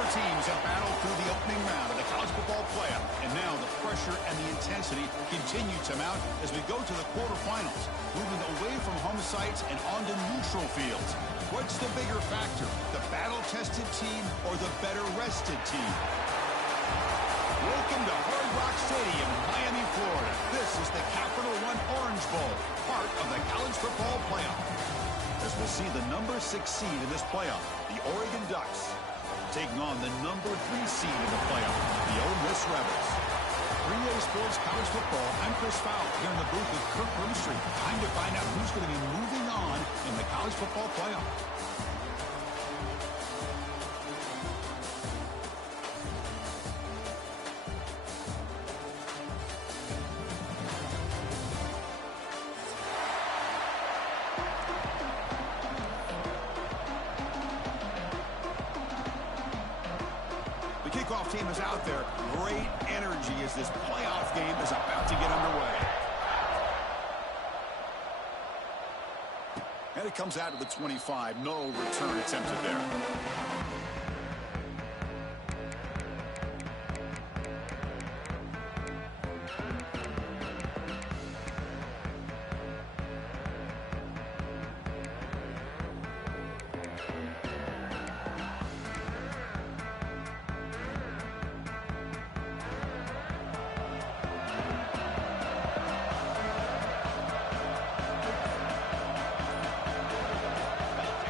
Four teams have battled through the opening round of the college football playoff, and now the pressure and the intensity continue to mount as we go to the quarterfinals, moving away from home sites and onto neutral fields. What's the bigger factor, the battle-tested team or the better-rested team? Welcome to Hard Rock Stadium, Miami, Florida. This is the Capital One Orange Bowl, part of the college football playoff. As we'll see the number 6 seed in this playoff, the Oregon Ducks, taking on the number 3 seed in the playoff, the Ole Miss Rebels. 3A Sports College Football, I'm Chris Fowler here in the booth with Kirk Broomstreet. Time to find out who's going to be moving on in the college football playoff. Kickoff team is out there. Great energy as this playoff game is about to get underway. And it comes out to the 25. No return attempted there.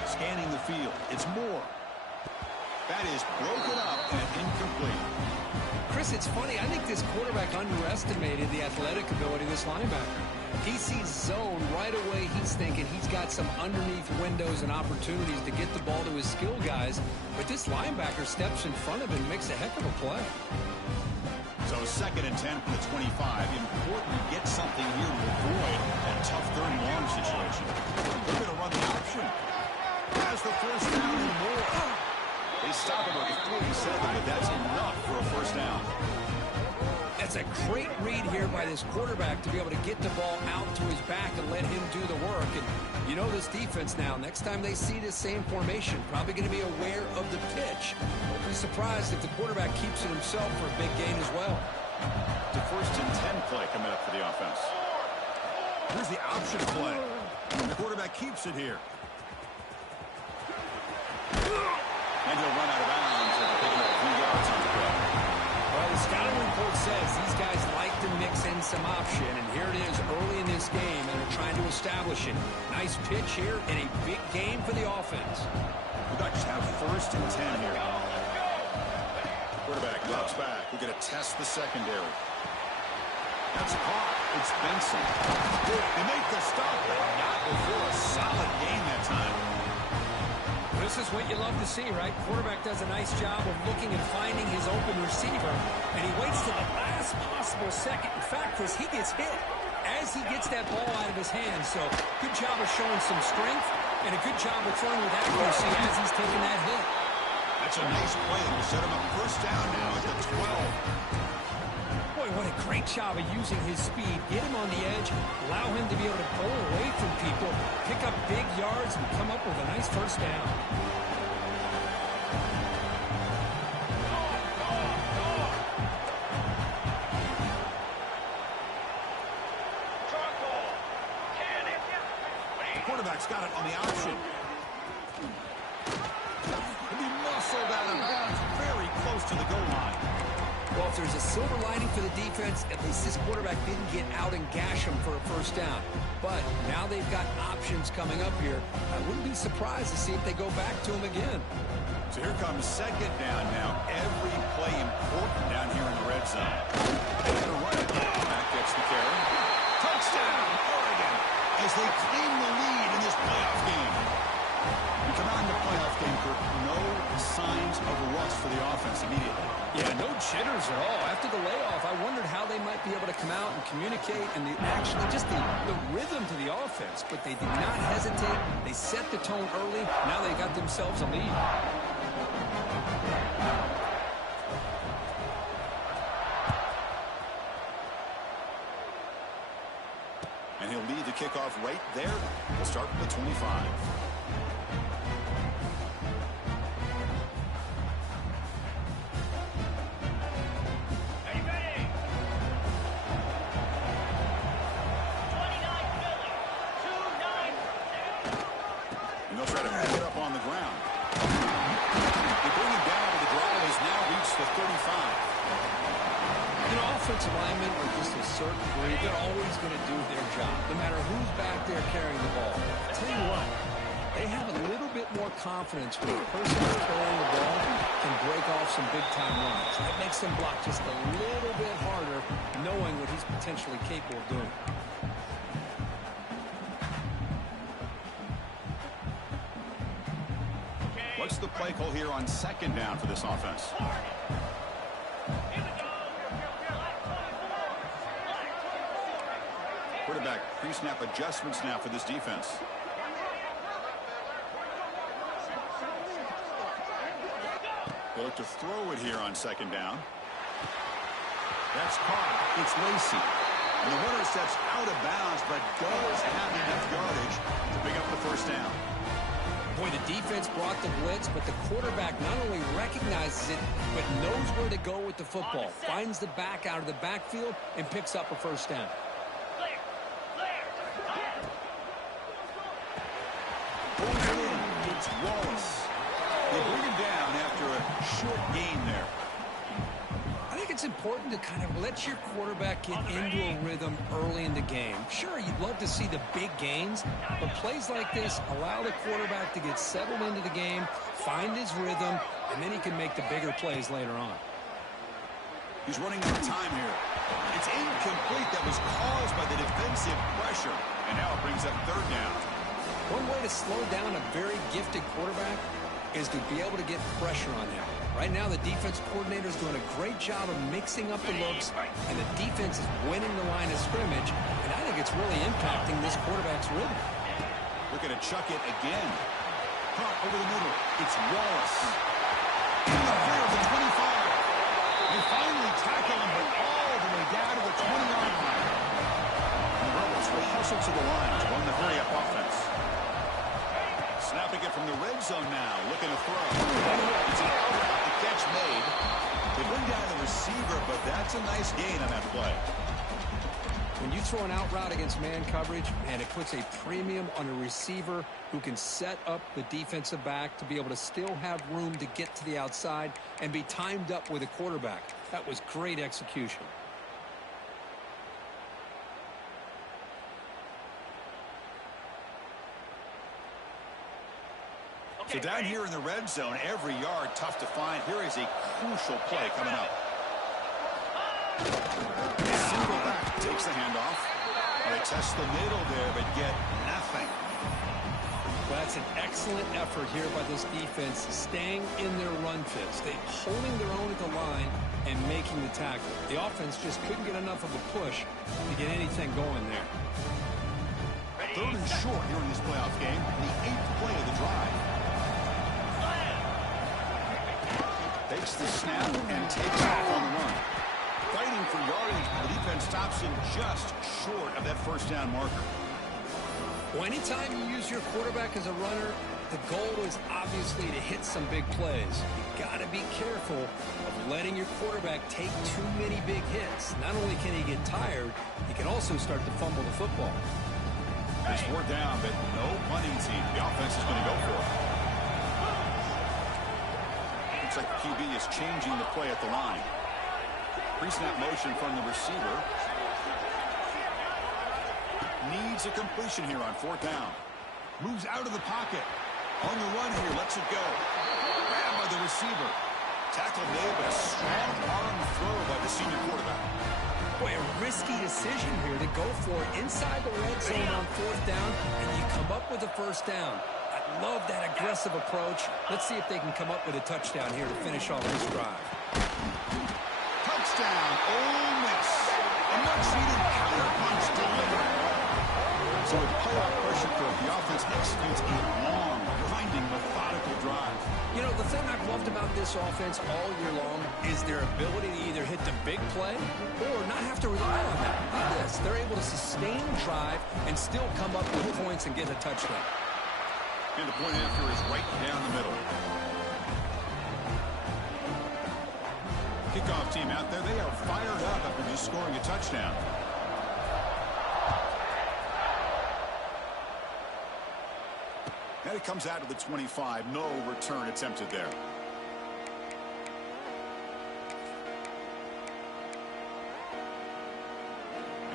Scanning the field, it's Moore. That is broken up and incomplete. Chris, it's funny. I think this quarterback underestimated the athletic ability of this linebacker. He sees zone right away. He's thinking he's got some underneath windows and opportunities to get the ball to his skill guys. But this linebacker steps in front of him and makes a heck of a play. So 2nd and 10 from the 25. Important to get something here to avoid that tough 30-long situation. They're going to run the option. Has the first down and more. They stop him at the 47, but that's enough for a first down. That's a great read here by this quarterback to be able to get the ball out to his back and let him do the work. And you know this defense now, next time they see this same formation, probably going to be aware of the pitch. Won't be surprised if the quarterback keeps it himself for a big gain as well. The 1st and 10 play coming up for the offense. Here's the option play. The quarterback keeps it here. And he'll run out of bounds and pick up a few yards on the play. Well, the scouting report says these guys like to mix in some option, and here it is early in this game, and they're trying to establish it. Nice pitch here and a big game for the offense. The Ducks have 1st and 10 here. Quarterback drops back. We're going to test the secondary. That's caught. It's Benson. They make the stop, but not before a solid game that time. This is what you love to see, right? Quarterback does a nice job of looking and finding his open receiver, and he waits to the last possible second. In fact, Chris, he gets hit as he gets that ball out of his hands. So good job of showing some strength and a good job of throwing with accuracy as he's taking that hit. That's a nice play that will set him up first down now at the 12. Boy, what a great job of using his speed. Get him on the edge, allow him to be able to pull away from people, pick up big yards, and come up with a nice first down. The quarterback's got it on the option. He muscled out of bounds very close to the goal line. Well, if there's a silver lining for the defense, at least this quarterback didn't get out and gash him for a first down. But now they've got options coming up here. I wouldn't be surprised to see if they go back to him again. So here comes 2nd down now. Every play important down here in the red zone. They're going to run it. Back gets the carry. Touchdown, Oregon, as they claim the lead in this playoff game. We come out in the playoff game, Kirk. No signs of rust for the offense immediately. Yeah, no jitters at all. After the layoff, I wondered how they might be able to come out and communicate and actually just the rhythm to the offense. But they did not hesitate. They set the tone early. Now they got themselves a lead. And he'll lead the kickoff right there. We'll start with the 25. You know, offensive linemen are just a certain breed. They're always going to do their job, no matter who's back there carrying the ball. I'll tell you what, they have a little bit more confidence when the person who's throwing the ball can break off some big-time runs. That makes them block just a little bit harder, knowing what he's potentially capable of doing. What's the play call here on second down for this offense? Quarterback pre-snap adjustments now for this defense. They look to throw it here on second down. That's caught. It's Lacey. And the runner steps out of bounds, but does have enough yardage to pick up the first down. Boy, the defense brought the blitz, but the quarterback not only recognizes it, but knows where to go with the football. Finds the back out of the backfield and picks up a first down. It's Wallace. They bring him down after a short gain there. I think it's important to kind of let your quarterback get into a rhythm early in the game. Sure, you'd love to see the big gains, but plays like this allow the quarterback to get settled into the game, find his rhythm, and then he can make the bigger plays later on. He's running out of time here. It's incomplete. That was caused by the defensive pressure. And now it brings up third down. One way to slow down a very gifted quarterback is to be able to get pressure on him. Right now, the defense coordinator is doing a great job of mixing up the looks, and the defense is winning the line of scrimmage, and I think it's really impacting this quarterback's rhythm. Looking to chuck it again. Caught over the middle. It's Wallace. In the clear of the 25. They finally tackle him, but all the way down to the 20-yard line. And the Rebels will hustle to the line to run the hurry-up offense. Snapping it from the red zone now, looking to throw. It's an out route, the catch made. They bring down the receiver, but that's a nice gain on that play. When you throw an out route against man coverage, man, it puts a premium on a receiver who can set up the defensive back to be able to still have room to get to the outside and be timed up with a quarterback. That was great execution. So down here in the red zone, every yard tough to find. Here is a crucial play coming up. Single back takes the handoff. They test the middle there, but get nothing. Well, that's an excellent effort here by this defense, staying in their run fist. They're holding their own at the line and making the tackle. The offense just couldn't get enough of a push to get anything going there. Third and short here in this playoff game, the 8th play of the drive. Takes the snap and takes off on the run. Fighting for yardage, but the defense stops him just short of that first down marker. Well, anytime you use your quarterback as a runner, the goal is obviously to hit some big plays. You got to be careful of letting your quarterback take too many big hits. Not only can he get tired, he can also start to fumble the football. There's 4 down, but no punting team. The offense is going to go for it. Looks like the QB is changing the play at the line. Pre-snap motion from the receiver. Needs a completion here on 4th down. Moves out of the pocket. On the run here, lets it go. Grabbed by the receiver. Tackle made, but a strong arm throw by the senior quarterback. Boy, a risky decision here to go for it inside the red zone on 4th down, and you come up with a first down. I love that aggressive approach. Let's see if they can come up with a touchdown here to finish off this drive. Touchdown, Ole Miss. A much-needed counterpunch delivered. So with playoff pressure for the offense executes a long, grinding, methodical drive. You know, the thing I've loved about this offense all year long is their ability to either hit the big play or not have to rely on that. Look at this. They're able to sustain drive and still come up with points and get a touchdown. And the point after is right down the middle. Kickoff team out there, they are fired up after just scoring a touchdown. And it comes out to the 25. No return attempted there.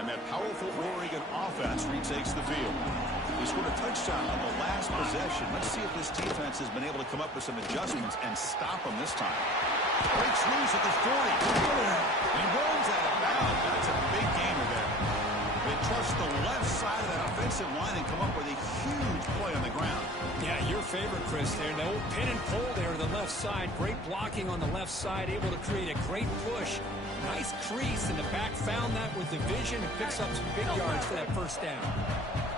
And that powerful Oregon offense retakes the field. They scored a touchdown on the last possession. Let's see if this defense has been able to come up with some adjustments and stop them this time. Breaks loose at the 40. He rolls out of bounds. That's a big gainer there. They trust the left side of that offensive line and come up with a huge play on the ground. Yeah, your favorite, Chris, there. The old pin and pull there to the left side. Great blocking on the left side. Able to create a great push. Nice crease, and the back found that with the vision and picks up some big yards for that first down.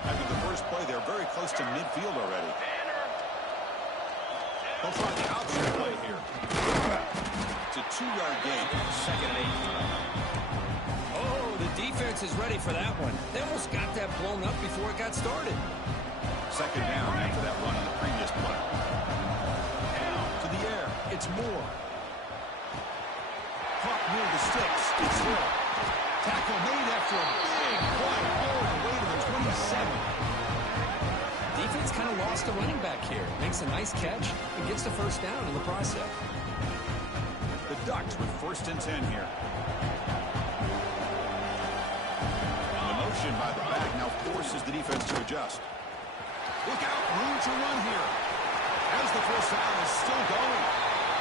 After the first play, they're very close to midfield already. They'll try the option play here. It's a 2-yard gain. Second and 8. Oh, the defense is ready for that one. They almost got that blown up before it got started. Second down after that run on the previous play. To the air. It's Moore. Caught near the sticks. It's Hill. Tackle made after a big play all the way to the 27. Defense kind of lost a running back here. Makes a nice catch and gets the first down in the process. The Ducks with 1st and 10 here. The motion by the back now forces the defense to adjust. Look out, room to run here. As the first down is still going.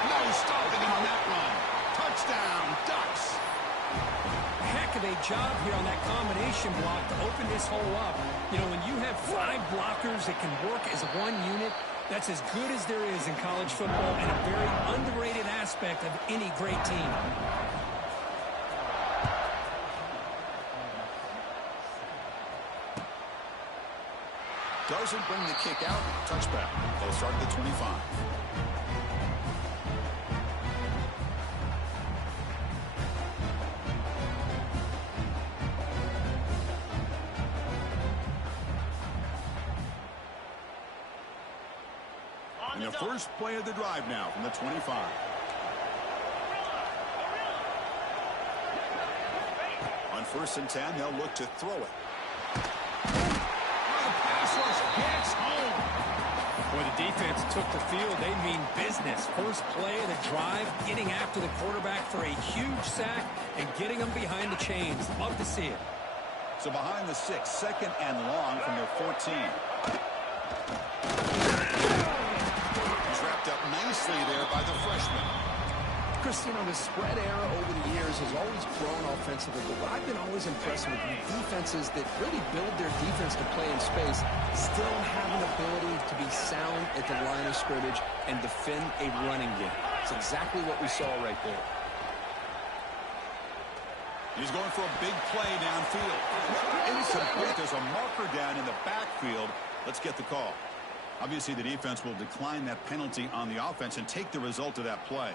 No stopping him on that run. Touchdown, Ducks. Heck of a job here on that combination block to open this hole up. You know, when you have 5 blockers that can work as one unit, that's as good as there is in college football and a very underrated aspect of any great team. Doesn't bring the kick out. Touchback. They'll start at the 25. And the first play of the drive now from the 25. On 1st and 10, they'll look to throw it. Boy, the defense took the field. They mean business. First play of the drive, getting after the quarterback for a huge sack and getting them behind the chains. Love to see it. So behind the 6, 2nd and long from their 14. He's wrapped up nicely there by the freshman. Chris, you know, the spread era over the years has always grown offensively, but what I've been always impressed with defenses that really build their defense to play in space still have an ability to be sound at the line of scrimmage and defend a running game. It's exactly what we saw right there. He's going for a big play downfield. Incomplete. There's a marker down in the backfield. Let's get the call. Obviously, the defense will decline that penalty on the offense and take the result of that play.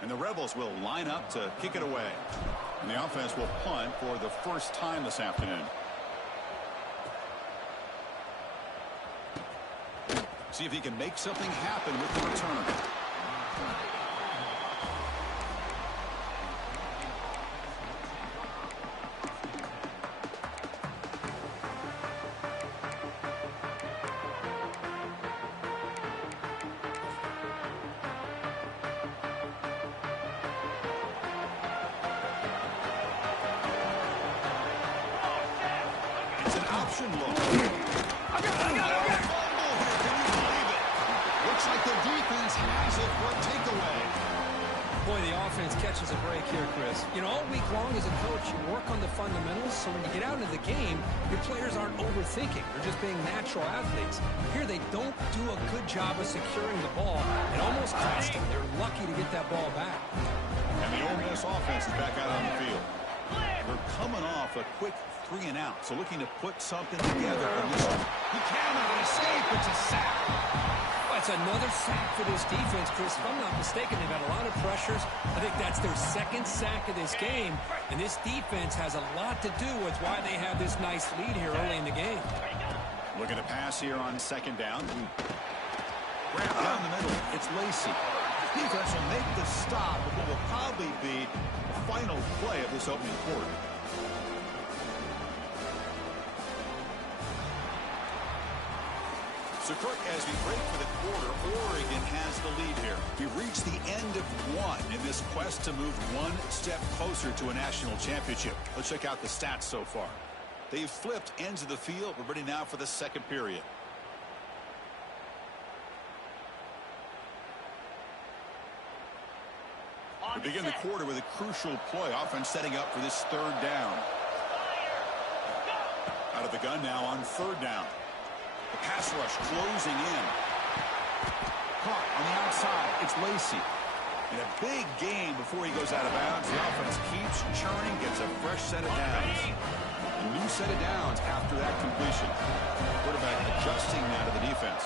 And the Rebels will line up to kick it away. And the offense will punt for the first time this afternoon. See if he can make something happen with the return. Look. Looks like the defense has it for a takeaway. Boy, the offense catches a break here, Chris. You know, all week long as a coach, you work on the fundamentals, so when you get out into the game, your players aren't overthinking. They're just being natural athletes. Here, they don't do a good job of securing the ball. It almost cost them. They're lucky to get that ball back. And the Ole Miss offense is back out on the field. They're coming off a quick 3 and out, so looking to put something together on this one. He cannot escape. It's a sack. That's another sack for this defense, Chris. If I'm not mistaken, they've had a lot of pressures. I think that's their 2nd sack of this game, and this defense has a lot to do with why they have this nice lead here early in the game. Looking to pass here on 2nd down. Grab down the middle. It's Lacey. Defense will make the stop of what will probably be the final play of this opening quarter. So, Kirk, as we break for the quarter, Oregon has the lead here. We reached the end of one in this quest to move one step closer to a national championship. Let's check out the stats so far. They've flipped ends of the field. We're ready now for the second period. We begin the quarter with a crucial play. Offense setting up for this third down. Out of the gun now on third down. The pass rush closing in. Caught on the outside. It's Lacey. And a big gain before he goes out of bounds. The offense keeps churning, gets a fresh set of downs. A new set of downs after that completion. Quarterback adjusting now to the defense.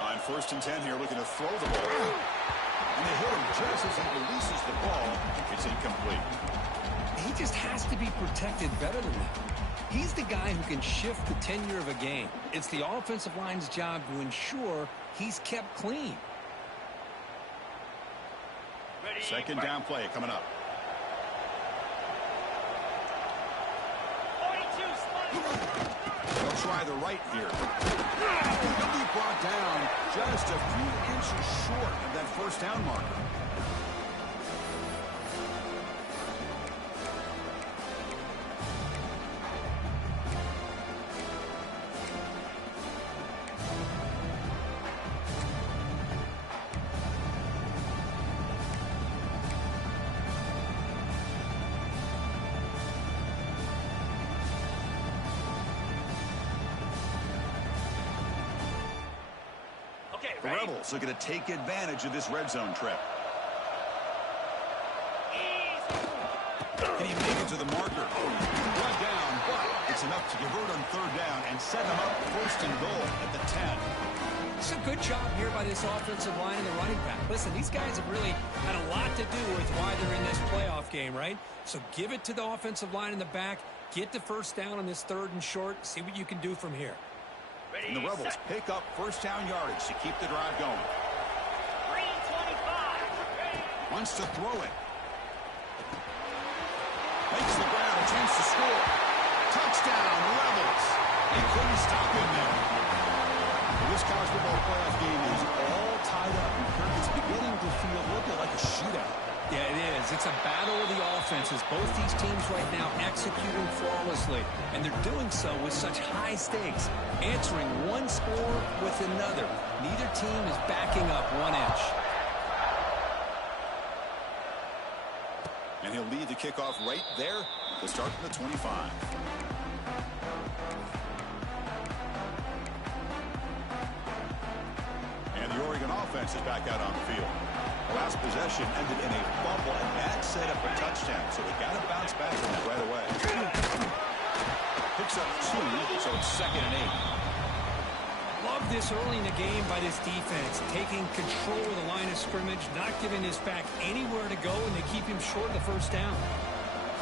On 1st and 10 here, looking to throw the ball. And they hit him just as he releases the ball. It's incomplete. He just has to be protected better than that. He's the guy who can shift the tenure of a game. It's the offensive line's job to ensure he's kept clean. Second down play coming up. They'll try the right here. He'll be brought down just a few inches short of that first down marker. The Rebels are going to take advantage of this red zone trip. Can he make it to the marker? Brought down, but it's enough to convert on third down and set him up 1st and goal at the 10. It's a good job here by this offensive line and the running back. Listen, these guys have really had a lot to do with why they're in this playoff game, right? So give it to the offensive line in the back. Get the first down on this 3rd and short. See what you can do from here. And the Rebels pick up first down yardage to keep the drive going. 3:25. Wants to throw it. Makes the ground, a chance to score. Touchdown, Rebels. They couldn't stop him there. This college football playoff game is all tied up. And it's beginning to feel a little bit like a shootout. Yeah, it is. It's a battle of the offenses. Both these teams right now executing flawlessly, and they're doing so with such high stakes, answering one score with another. Neither team is backing up 1 inch. And he'll lead the kickoff right there to start from the 25. And the Oregon offense is back out on the field. Last possession ended in a fumble, and that set up a touchdown, so they got to bounce back from that right away. Picks up 2, so it's 2nd and 8. Love this early in the game by this defense, taking control of the line of scrimmage, not giving this back anywhere to go, and they keep him short of the first down.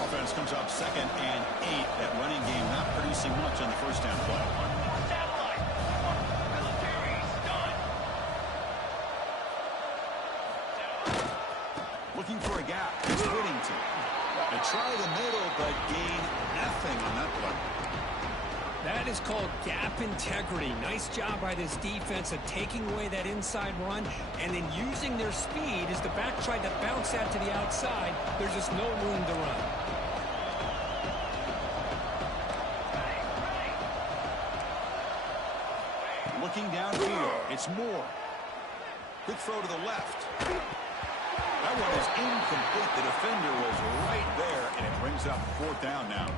Offense comes up 2nd and 8. That running game not producing much on the first down play. Looking for a gap. It's Whittington. They try the middle, but gain nothing on that play. That is called gap integrity. Nice job by this defense of taking away that inside run and then using their speed as the back tried to bounce that to the outside. There's just no room to run. Looking downfield, it's Moore. Quick throw to the left. That one is incomplete. The defender was right there, and it brings up 4th down now.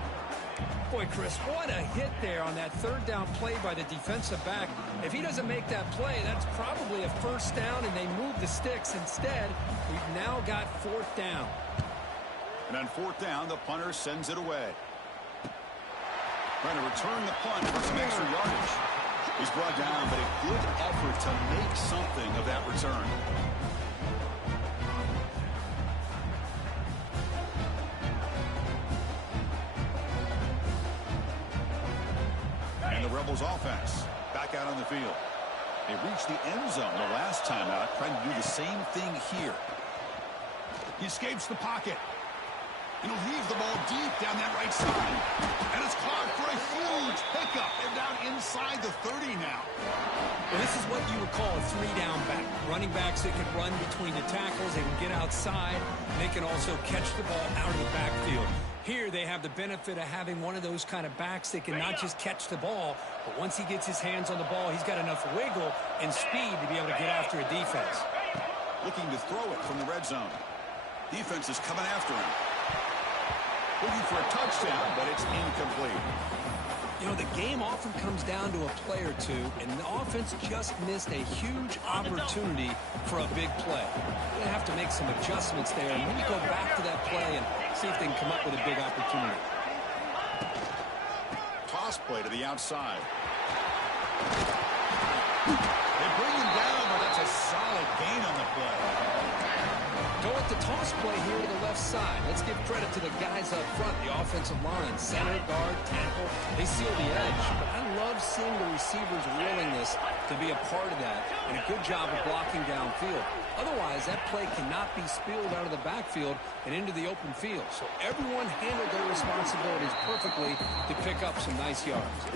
Boy, Chris, what a hit there on that 3rd down play by the defensive back. If he doesn't make that play, that's probably a first down, and they move the sticks. Instead, we've now got 4th down. And on 4th down, the punter sends it away. Trying to return the punt for some extra yardage. He's brought down, but a good effort to make something of that return. And the Rebels offense back out on the field. They reached the end zone the last time out, trying to do the same thing here. He escapes the pocket. And he'll leave the ball deep down that right side. And it's caught for a huge pickup. They're down inside the 30 now. Well, this is what you would call a three-down back. Running backs that can run between the tackles. They can get outside. They can also catch the ball out of the backfield. Here they have the benefit of having one of those kind of backs that can not just catch the ball, but once he gets his hands on the ball, he's got enough wiggle and speed to be able to get after a defense. Looking to throw it from the red zone. Defense is coming after him. Looking for a touchdown, but it's incomplete. You know, the game often comes down to a play or two, and the offense just missed a huge opportunity for a big play. They have to make some adjustments there, and maybe go back to that play and see if they can come up with a big opportunity. Toss play to the outside. They bring him down, but that's a solid gain on the play. Go with the toss play here to the left side. Let's give credit to the guys up front, the offensive line, center, guard, tackle. They seal the edge, but I love seeing the receivers' willingness to be a part of that, and a good job of blocking downfield. Otherwise, that play cannot be spilled out of the backfield and into the open field. So everyone handled their responsibilities perfectly to pick up some nice yards.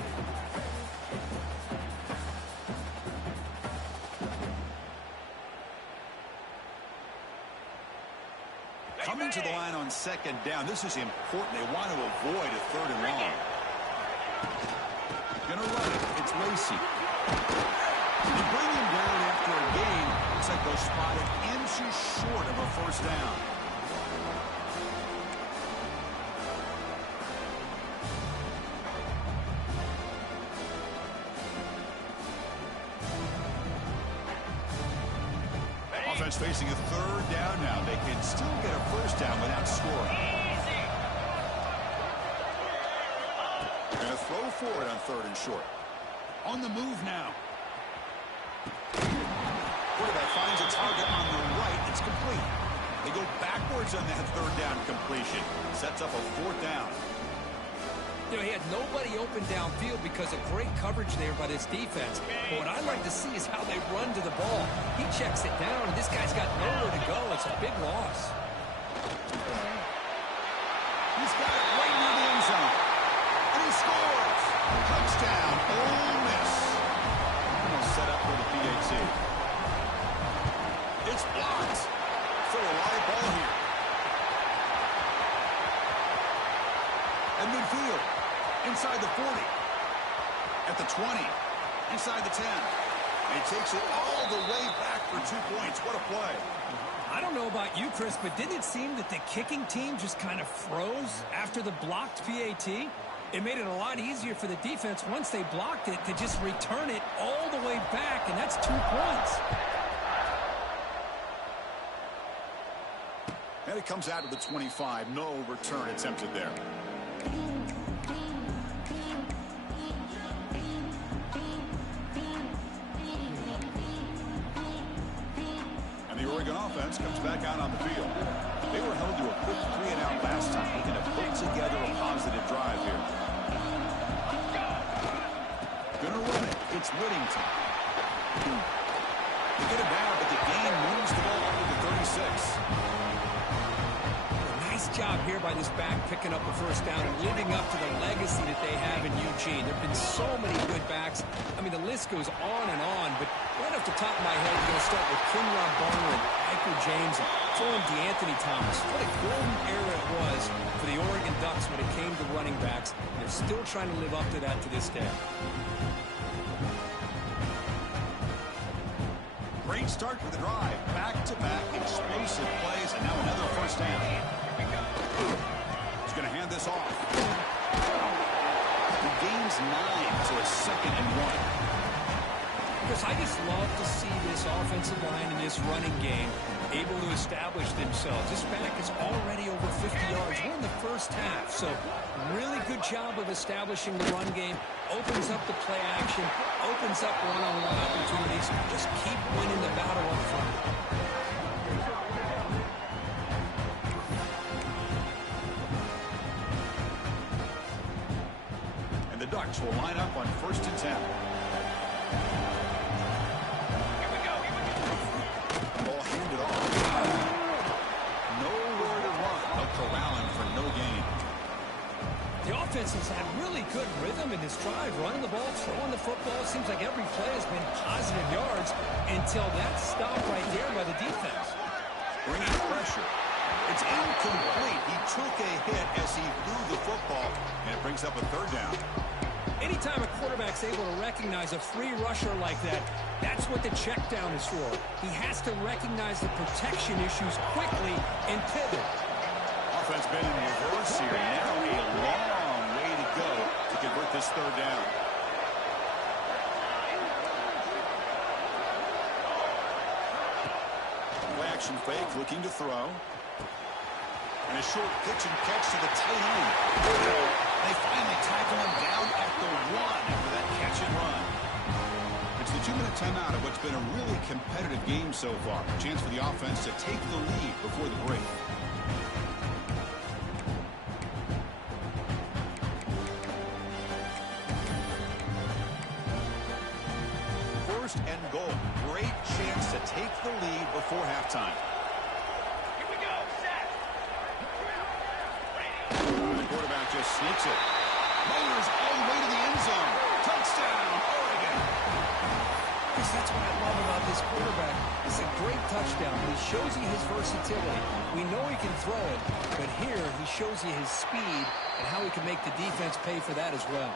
Coming to the line on second down. This is important. They want to avoid a third and long. Gonna run it. It's Lacey. They bring him down after a gain. Looks like they'll spot it inches short of a first down. Offense facing a third down now. They can still get a first down without scoring. They're going to throw for it on third and short. On the move now. Quarterback finds a target on the right. It's complete. They go backwards on that third down completion. Sets up a fourth down. You know, he had nobody open downfield because of great coverage there by this defense. But what I like to see is how they run to the ball. He checks it down, and this guy's got nowhere to go. It's a big loss. He's got it right near the end zone. And he scores. Touchdown, Ole Miss. Almost set up for the PAT. It's blocked. Still a live ball here. At midfield. Inside the 40, at the 20, inside the 10. And he takes it all the way back for 2 points. What a play. I don't know about you, Chris, but didn't it seem that the kicking team just kind of froze after the blocked PAT? It made it a lot easier for the defense once they blocked it to just return it all the way back, and that's 2 points. And it comes out to the 25. No return attempted there. Oregon offense comes back out on the field. They were held to a quick 3-and-out last time. They're going to put together a positive drive here. Gonna run it. It's Whittington. They get it down, but the gain moves the ball over to 36. Nice job here by this back picking up a first down and living up to the legacy that they have in Eugene. There have been so many good backs. I mean, the list goes on and on, but right off the top of my head, we're going to start with Kinrod Barner and Iker James and throw in DeAnthony Thomas. What a golden era it was for the Oregon Ducks when it came to running backs. They're still trying to live up to that to this day. Great start to the drive. Back-to-back explosive plays, and now another first down. He's going to hand this off. He gains 9, so it's 2nd and 1. Because I just love to see this offensive line and this running game able to establish themselves. This back is already over 50 yards. We're in the first half, so really good job of establishing the run game. Opens up the play action, opens up one-on-one opportunities. Just keep winning the battle up front. And the Ducks will line up on 1st and 10. Ball handed off. Nowhere to run. No corralling for no has had really good rhythm in this drive, running the ball, throwing the football. It seems like every play has been positive yards until that stop right there by the defense. Bringing pressure. It's incomplete. He took a hit as he threw the football, and it brings up a third down. Anytime a quarterback's able to recognize a free rusher like that, that's what the check down is for. He has to recognize the protection issues quickly and pivot. Offense been in reverse here. Now a long way to go to convert this third down. Play action fake, looking to throw. And a short pitch and catch to the tight end. They finally tackle him down at the 1 after that catch and run. It's the 2-minute timeout of what's been a really competitive game so far. A chance for the offense to take the lead before the break. First and goal. Great chance to take the lead before halftime. Here we go. Set. The quarterback just sneaks it. Motors all the way to the end zone. Touchdown, Oregon. Chris, that's what I love about this quarterback. It's a great touchdown, but he shows you his versatility. We know he can throw it, but here he shows you his speed and how he can make the defense pay for that as well.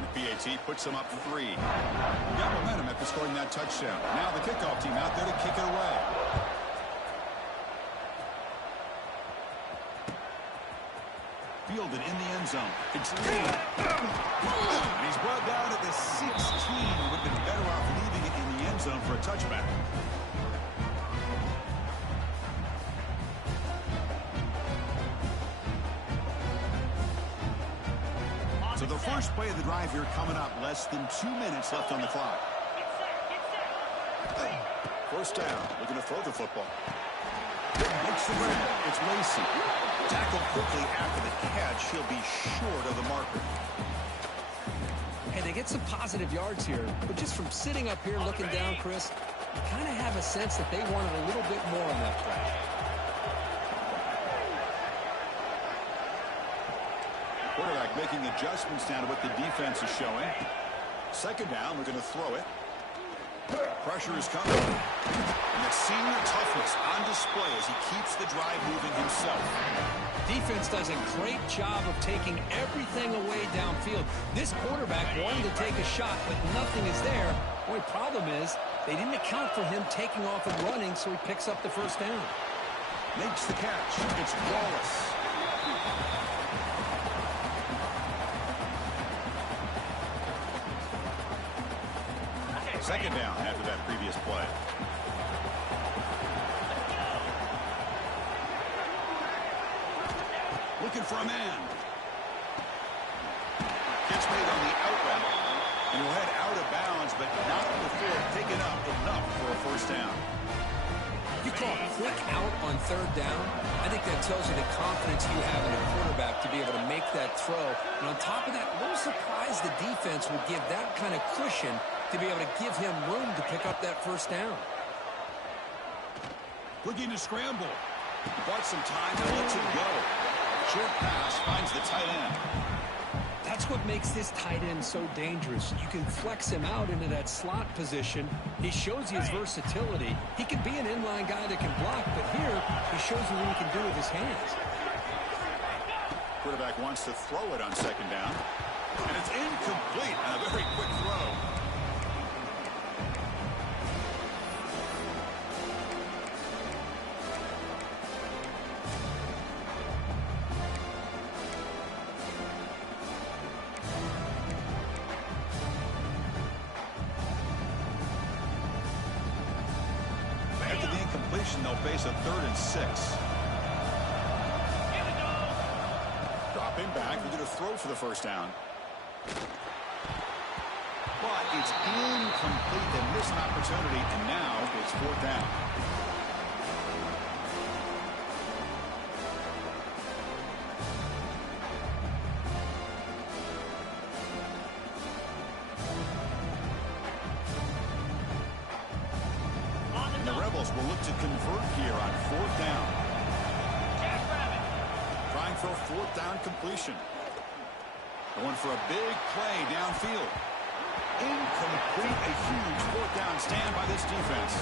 The PAT puts him up 3. Got momentum after scoring that touchdown. Now the kickoff team out there to kick it away. Fielded in the end zone. It's Lee. And he's brought down at the 16. Would have been better off leaving it in the end zone for a touchback. So the first play of the drive here coming up. Less than 2 minutes left on the clock. First down. Looking to throw the football. Makes the grab. It's Lacey. Tackled quickly after the catch. He'll be short of the marker. Hey, they get some positive yards here, but just from sitting up here looking down, Chris, you kind of have a sense that they wanted a little bit more on that play. Quarterback making adjustments now to what the defense is showing. Second down, we're going to throw it. Pressure is coming. And the senior toughness on display as he keeps the drive moving himself. Defense does a great job of taking everything away downfield. This quarterback wanted to take a shot, but nothing is there. The only problem is they didn't account for him taking off and running, so he picks up the first down. Makes the catch. It's Wallace. Second down after that previous play. Looking for a man. Catch made on the out route. And he'll head out of bounds, but not before taking up enough for a first down. You call a quick out on third down. I think that tells you the confidence you have in a quarterback to be able to make that throw. And on top of that, a little surprised the defense would give that kind of cushion to be able to give him room to pick up that first down. Looking to scramble. Bought some time and lets it go. Short pass finds the tight end. That's what makes this tight end so dangerous. You can flex him out into that slot position. He shows you his versatility. He can be an inline guy that can block, but here he shows you what he can do with his hands. Quarterback wants to throw it on second down. And it's incomplete on a very quick throw. They'll face a 3rd and 6. Dropping back, we're going to throw for the first down. But it's incomplete. They miss an opportunity, and now it's 4th down. Will look to convert here on 4th down. Trying for a 4th down completion. Going for a big play downfield. Incomplete. A huge fourth down stand by this defense.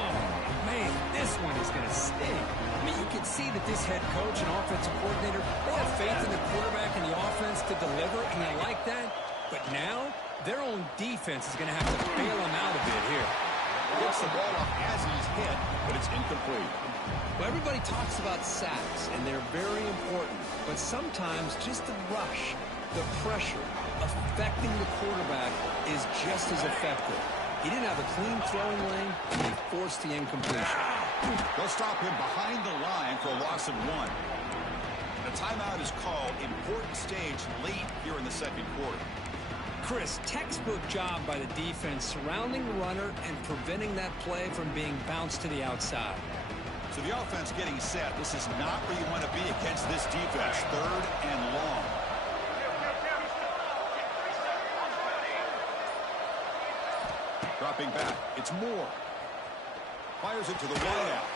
Oh, man, this one is going to sting. I mean, you can see that this head coach and offensive coordinator, they have faith in the quarterback and the offense to deliver, and they like that. But now, their own defense is going to have to bail them out a bit here. Gets the ball off as he's hit, but it's incomplete. Well, everybody talks about sacks, and they're very important. But sometimes just the rush, the pressure, affecting the quarterback is just as effective. He didn't have a clean throwing lane, and he forced the incompletion. They'll stop him behind the line for a loss of 1. The timeout is called. Important stage late here in the second quarter. Chris, textbook job by the defense surrounding the runner and preventing that play from being bounced to the outside. So the offense getting set. This is not where you want to be against this defense. 3rd and long. Dropping back. It's Moore. Fires it to the wideout.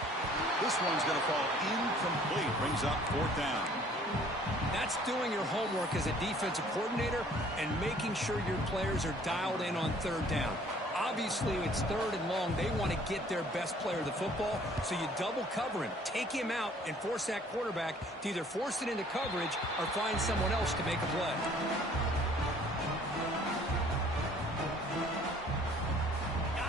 This one's going to fall incomplete. Brings up 4th down. That's doing your homework as a defensive coordinator and making sure your players are dialed in on 3rd down. Obviously, it's 3rd and long. They want to get their best player of the football, so you double cover him, take him out, and force that quarterback to either force it into coverage or find someone else to make a play.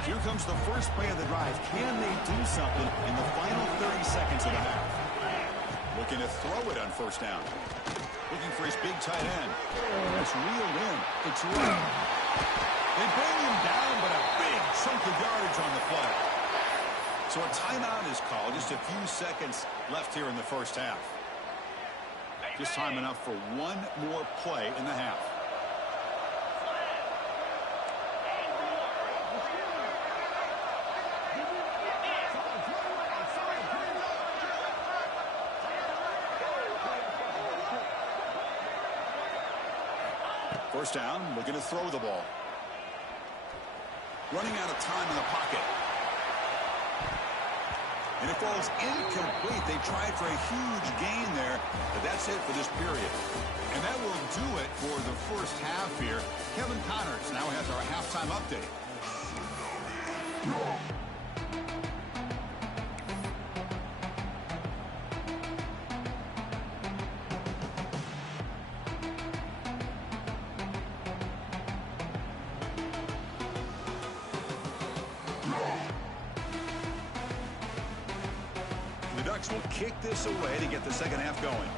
Here comes the first play of the drive. Can they do something in the final 30 seconds of the half? Looking to throw it on 1st down. Looking for his big tight end. It's reeled in. It's right. They bring him down, but a big chunk of yardage on the play. So a timeout is called. Just a few seconds left here in the first half. Just time enough for one more play in the half. First down, looking to throw the ball. Running out of time in the pocket. And it falls incomplete. They tried for a huge gain there, but that's it for this period. And that will do it for the first half here. Kevin Connors now has our halftime update. The Ducks will kick this away to get the second half going.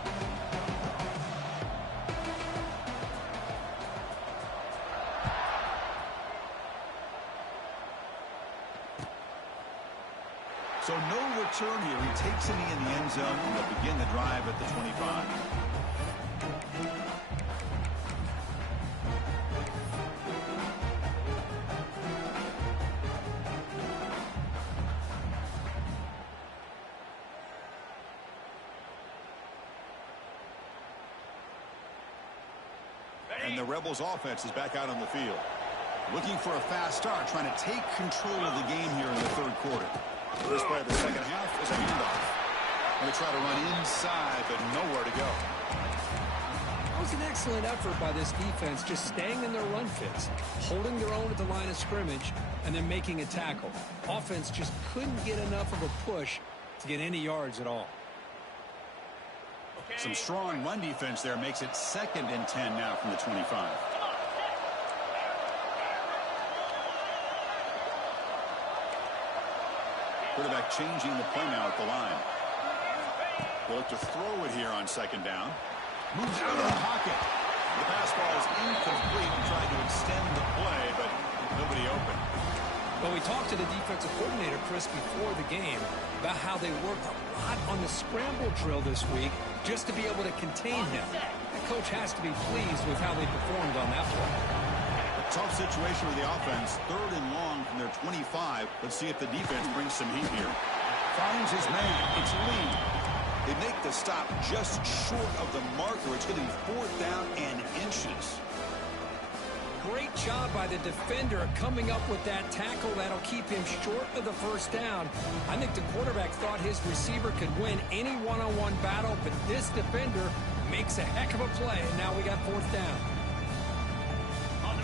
So no return here. He takes it in the end zone and they'll begin the drive at the 25. And the Rebels offense is back out on the field. Looking for a fast start, trying to take control of the game here in the third quarter. First play of the second half is a handoff. Going to try to run inside, but nowhere to go. That was an excellent effort by this defense, just staying in their run fits, holding their own at the line of scrimmage, and then making a tackle. Offense just couldn't get enough of a push to get any yards at all. Some strong run defense there makes it 2nd and 10 now from the 25. Quarterback changing the play now at the line. They'll look to throw it here on 2nd down. Moves out of the pocket. The pass ball is incomplete and tried to extend the play, but nobody open. Well, we talked to the defensive coordinator, Chris, before the game about how they worked a lot on the scramble drill this week just to be able to contain him. The coach has to be pleased with how they performed on that play. A tough situation with the offense. 3rd and long from their 25. Let's see if the defense brings some heat here. Finds his man. It's Lee. They make the stop just short of the marker. It's going to be 4th down and inches. Great job by the defender coming up with that tackle that'll keep him short of the first down. I think the quarterback thought his receiver could win any one-on-one battle, but this defender makes a heck of a play, and now we got fourth down.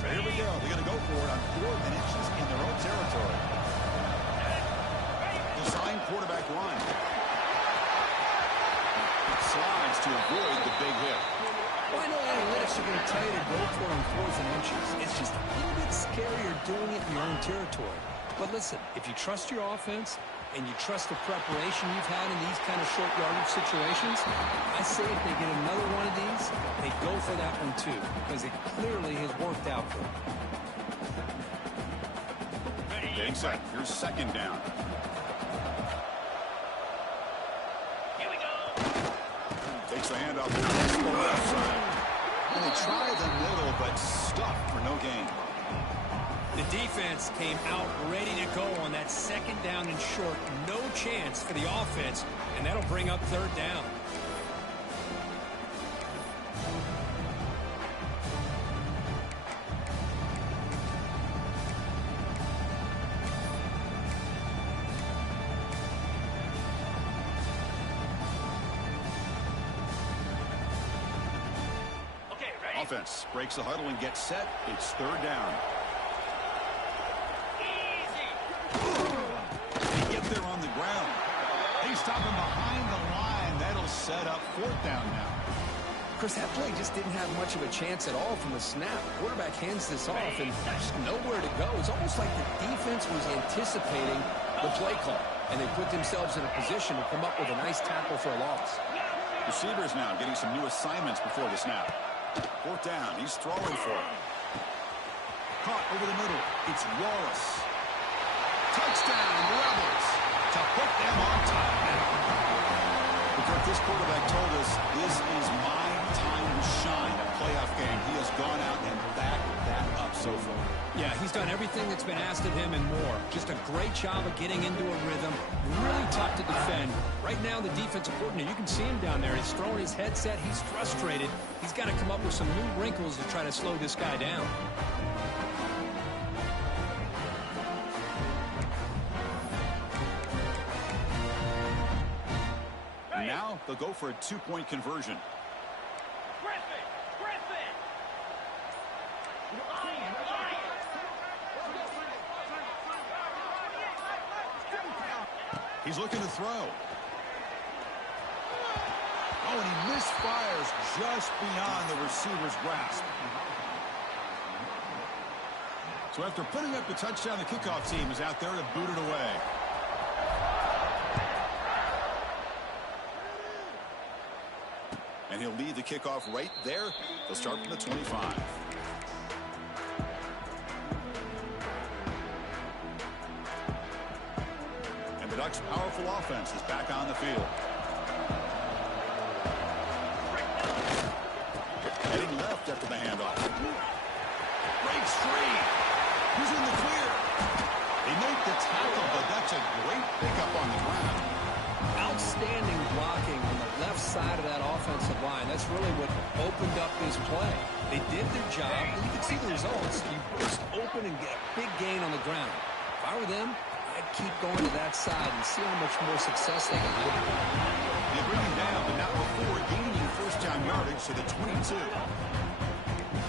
Here we go. They're going to go for it on 4th and inches in their own territory. Design quarterback run. Slides to avoid the big hit. Well, I know analytics are going to tell you to go for it on 4th and inches. It's just a little bit scarier doing it in your own territory. But listen, if you trust your offense and you trust the preparation you've had in these kind of short yardage situations, I say if they get another one of these, they go for that one too, because it clearly has worked out for them. Getting set. Here's 2nd down. Here we go. Takes the handoff to the left side. And they try the middle, but stuffed for no gain. The defense came out ready to go on that 2nd down and short. No chance for the offense, and that'll bring up 3rd down. Okay, ready? Offense breaks the huddle and gets set. It's 3rd down. They get there on the ground. They stop him behind the line. That'll set up 4th down now. Chris, that play just didn't have much of a chance at all from the snap. Quarterback hands this off and there's nowhere to go. It's almost like the defense was anticipating the play call, and they put themselves in a position to come up with a nice tackle for a loss. Receivers now getting some new assignments before the snap. 4th down. He's throwing for it. Caught over the middle. It's Wallace. Touchdown, Rebels, to put them on top now. Because this quarterback told us this is my time to shine, a playoff game. He has gone out and backed that up so far. Yeah, he's done everything that's been asked of him and more. Just a great job of getting into a rhythm. Really tough to defend. Right now, the defensive coordinator, you can see him down there. He's throwing his headset. He's frustrated. He's got to come up with some new wrinkles to try to slow this guy down. Now they'll go for a 2-point conversion. Griffin! Griffin! Lion! Lion! He's looking to throw. Oh, and he misfires just beyond the receiver's grasp. So after putting up the touchdown, the kickoff team is out there to boot it away. And he'll lead the kickoff right there. They'll start from the 25. And the Ducks' powerful offense is back on the field. Heading left after the handoff. Breaks free. Who's in the clear? They make the tackle, but that's a great pickup on the ground. Outstanding blocking on the left side of that offensive line. That's really what opened up this play. They did their job, and you can see the results. You burst open and get a big gain on the ground. If I were them, I'd keep going to that side and see how much more success they can have. They bring him down, but not before gaining first down yardage to the 22.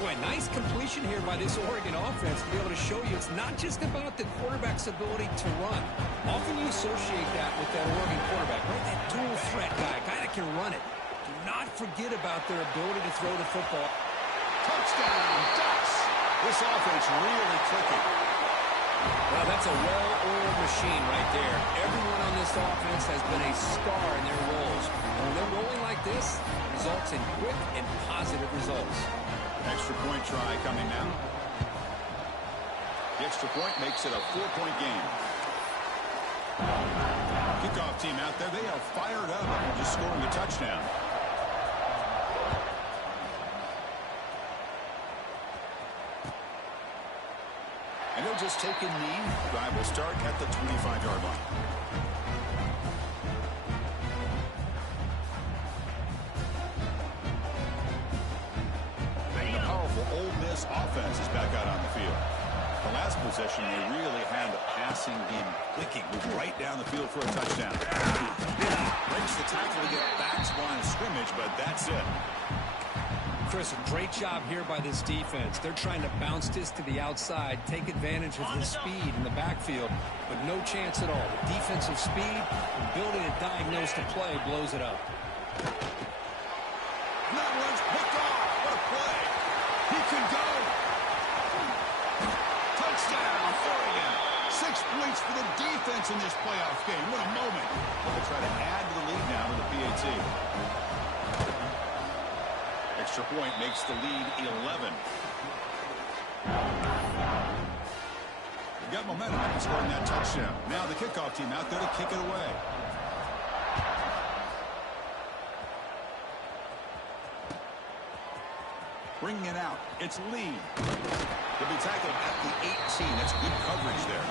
Boy, nice completion here by this Oregon offense to be able to show you it's not just about the quarterback's ability to run. Often you associate that with that Oregon quarterback, right? That dual threat guy, guy that can run it. Do not forget about their ability to throw the football. Touchdown, Ducks! This offense really clicking. Well, that's a well-oiled machine right there. Everyone on this offense has been a star in their roles. And when they're rolling like this, it results in quick and positive results. Extra point try coming now. The extra point makes it a 4-point game. Kickoff team out there, they are fired up after just scoring a touchdown. And they'll just take a knee. Drive will start at the 25-yard line. And the powerful Ole Miss offense is back out on the field. The last possession, they really had the passing game clicking. Moved right down the field for a touchdown. Breaks the tackle to get back to line of scrimmage, but that's it. Chris, a great job here by this defense. They're trying to bounce this to the outside, take advantage of his speed in the backfield, but no chance at all. The defensive speed, ability to diagnose the play, blows it up. That one's picked off. What a play. He can go. Touchdown, Oregon. 6 points for the defense in this playoff game. What a moment. They'll try to add to the lead now to the PAT. Extra point makes the lead 11. They've got momentum after scoring that touchdown. Now the kickoff team out there to kick it away. Bringing it out. It's Lee. He'll be tackled at the 18. That's good coverage there.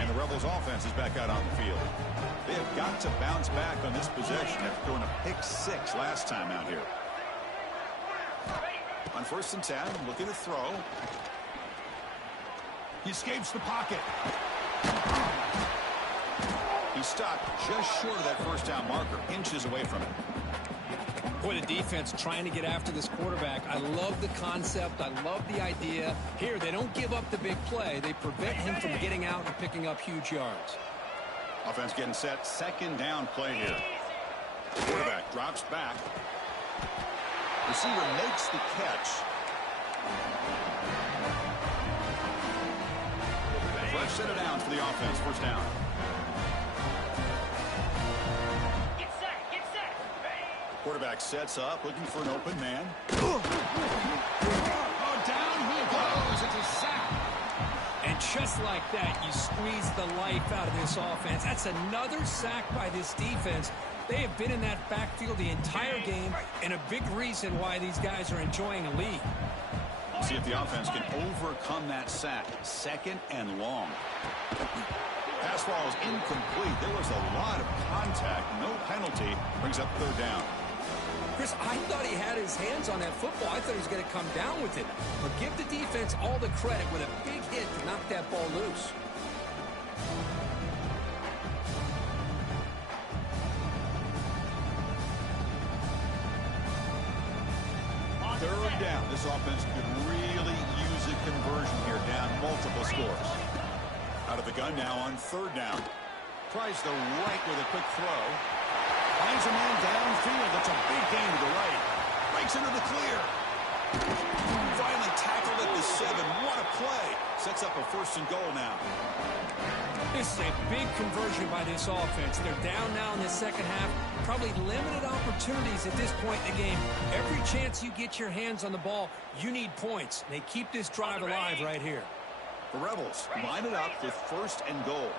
And the Rebels offense is back out on the field. They have got to bounce back on this possession after throwing a pick-6 last time out here. On 1st and 10, looking to throw. He escapes the pocket. He stopped just short of that first down marker, inches away from it. Boy, the defense trying to get after this quarterback. I love the concept. I love the idea. Here, they don't give up the big play. They prevent him from getting out and picking up huge yards. Offense getting set. 2nd down play here. Quarterback drops back. Receiver makes the catch. Fresh set of downs for the offense. 1st down. Quarterback sets up, looking for an open man. Oh, down he goes. It's a sack. And just like that, you squeeze the life out of this offense. That's another sack by this defense. They have been in that backfield the entire game, and a big reason why these guys are enjoying a lead. See if the offense can overcome that sack. 2nd and long. Pass ball is incomplete. There was a lot of contact. No penalty. Brings up 3rd down. Chris, I thought he had his hands on that football. I thought he was going to come down with it. But give the defense all the credit with a big hit to knock that ball loose. 3rd down. This offense could really use a conversion here, down multiple scores. Out of the gun now on 3rd down. Tries the right with a quick throw. Finds a man downfield. That's a big gain to the right. Breaks into the clear. Finally tackled at the 7. What a play. Sets up a 1st and goal now. This is a big conversion by this offense. They're down now in the 2nd half. Probably limited opportunities at this point in the game. Every chance you get your hands on the ball, you need points. They keep this drive alive right here. The Rebels line it up with 1st and goal.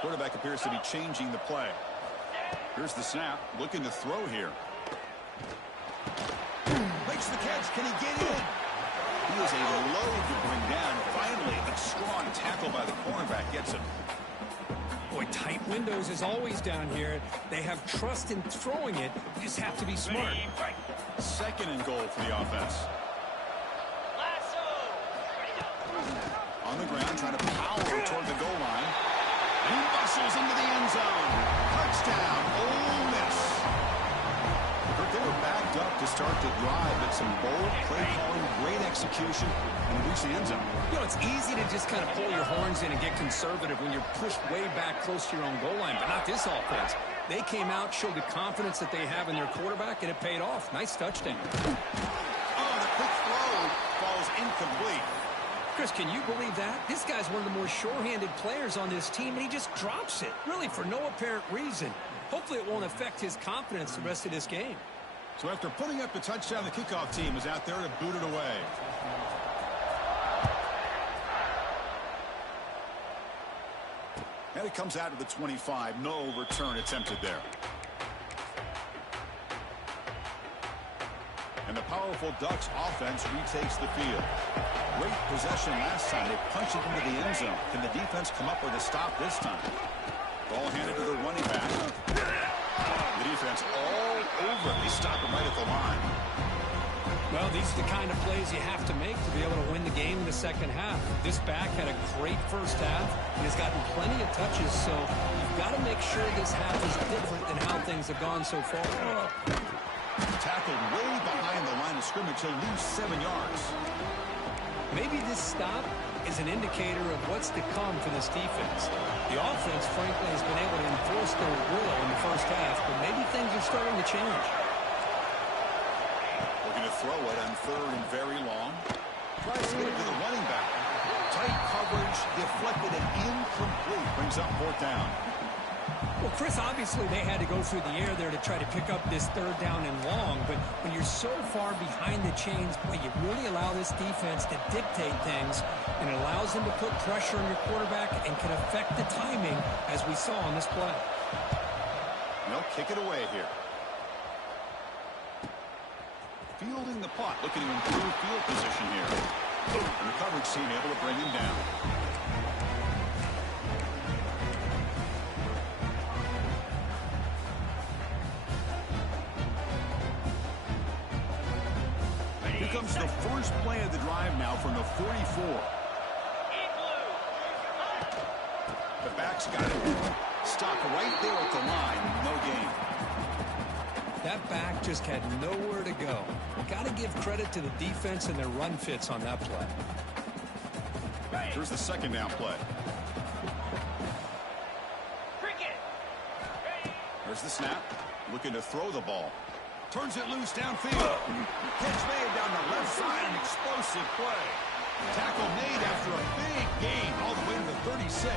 Quarterback appears to be changing the play. Here's the snap. Looking to throw here. Makes the catch. Can he get in? He is a load to bring down. Finally, a strong tackle by the cornerback gets him. Boy, tight windows is always down here. They have trust in throwing it. You just have to be smart. 2nd and goal for the offense. On the ground, trying to power toward the goal line. And he muscles into the end zone. Touchdown, Ole Miss. They were backed up to start the drive, but some bold play calling, great execution, and they reached the end zone. You know, it's easy to just kind of pull your horns in and get conservative when you're pushed way back close to your own goal line, but not this offense. They came out, showed the confidence that they have in their quarterback, and it paid off. Nice touchdown. Oh, the quick throw falls incomplete. Chris, can you believe that? This guy's one of the more sure-handed players on this team, and he just drops it, really for no apparent reason. Hopefully it won't affect his confidence the rest of this game. So after putting up the touchdown, the kickoff team is out there to boot it away. And it comes out of the 25. No return attempted there. And the powerful Ducks offense retakes the field. Great possession last time. They punched it into the end zone. Can the defense come up with a stop this time? Ball handed to the running back. The defense all over. They stop him right at the line. Well, these are the kind of plays you have to make to be able to win the game in the second half. This back had a great first half and has gotten plenty of touches, so you've got to make sure this half is different than how things have gone so far. Tackled way behind the line of scrimmage. He'll lose 7 yards. Maybe this stop is an indicator of what's to come for this defense. The offense, frankly, has been able to enforce their will in the first half, but maybe things are starting to change. Looking to throw it on 3rd and very long. Tries to get it to the running back. Tight coverage, deflected and incomplete. Brings up 4th down. Well, Chris, obviously they had to go through the air there to try to pick up this 3rd down and long, but when you're so far behind the chains, boy, you really allow this defense to dictate things, and it allows them to put pressure on your quarterback and can affect the timing, as we saw on this play. They'll kick it away here. Fielding the punt, looking to improve field position here. And the coverage team able to bring him down. Here comes the first play of the drive now from the 44. The back's got it. Stopped right there at the line. No gain. That back just had nowhere to go. Got to give credit to the defense and their run fits on that play. Here's the 2nd down play. There's the snap. Looking to throw the ball. Turns it loose downfield. Catch made down the left side. An explosive play. Tackle made after a big gain all the way to the 36.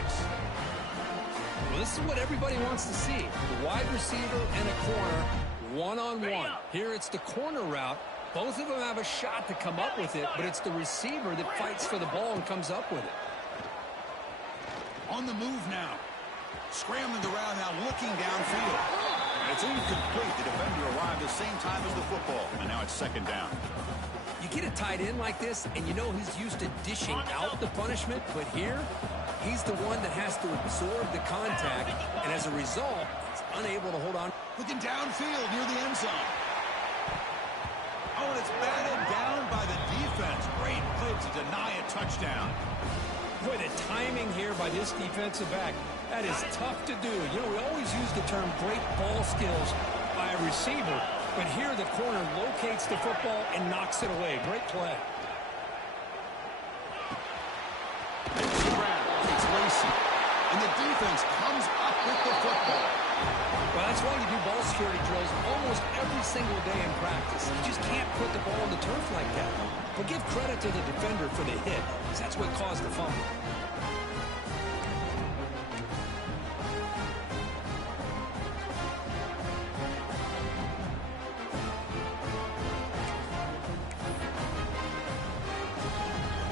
Well, this is what everybody wants to see. The wide receiver and a corner, one-on-one. Here it's the corner route. Both of them have a shot to come up with it, but it's the receiver that fights for the ball and comes up with it. On the move now. Scrambling around now, looking downfield. And it's incomplete. The defender arrived the same time as the football. And now it's 2nd down. You get a tight end like this, and you know he's used to dishing out the punishment, but here, he's the one that has to absorb the contact, and as a result, he's unable to hold on. Looking downfield near the end zone. Oh, and it's batted down by the defense. Great play to deny a touchdown. Boy, the timing here by this defensive back, that is tough to do. You know, we always use the term great ball skills by a receiver, but here the corner locates the football and knocks it away. Great play. It's Lacey. And the defense comes up with the football. Well, that's why you do ball security drills almost every single day in practice. You just can't put the ball on the turf like that. But give credit to the defender for the hit, because that's what caused the fumble.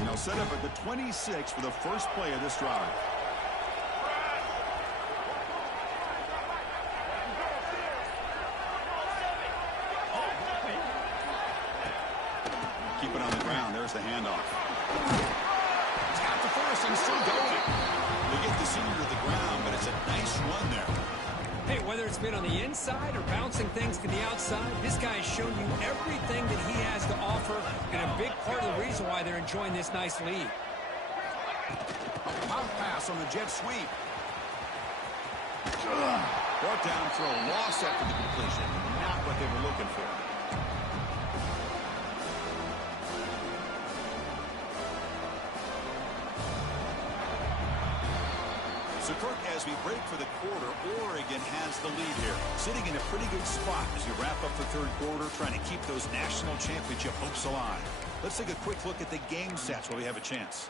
Now set up at the 26 for the first play of this drive. Keep it on the ground. There's the handoff. Tap to first and still going. They get the senior to the ground, but it's a nice run there. Hey, whether it's been on the inside or bouncing things to the outside, this guy has shown you everything that he has to offer, and a big part of the reason why they're enjoying this nice lead. A pop pass on the jet sweep. Brought down for a loss after the completion. Not what they were looking for. So, Kirk, as we break for the quarter, Oregon has the lead here. Sitting in a pretty good spot as we wrap up the 3rd quarter, trying to keep those national championship hopes alive. Let's take a quick look at the game stats while we have a chance.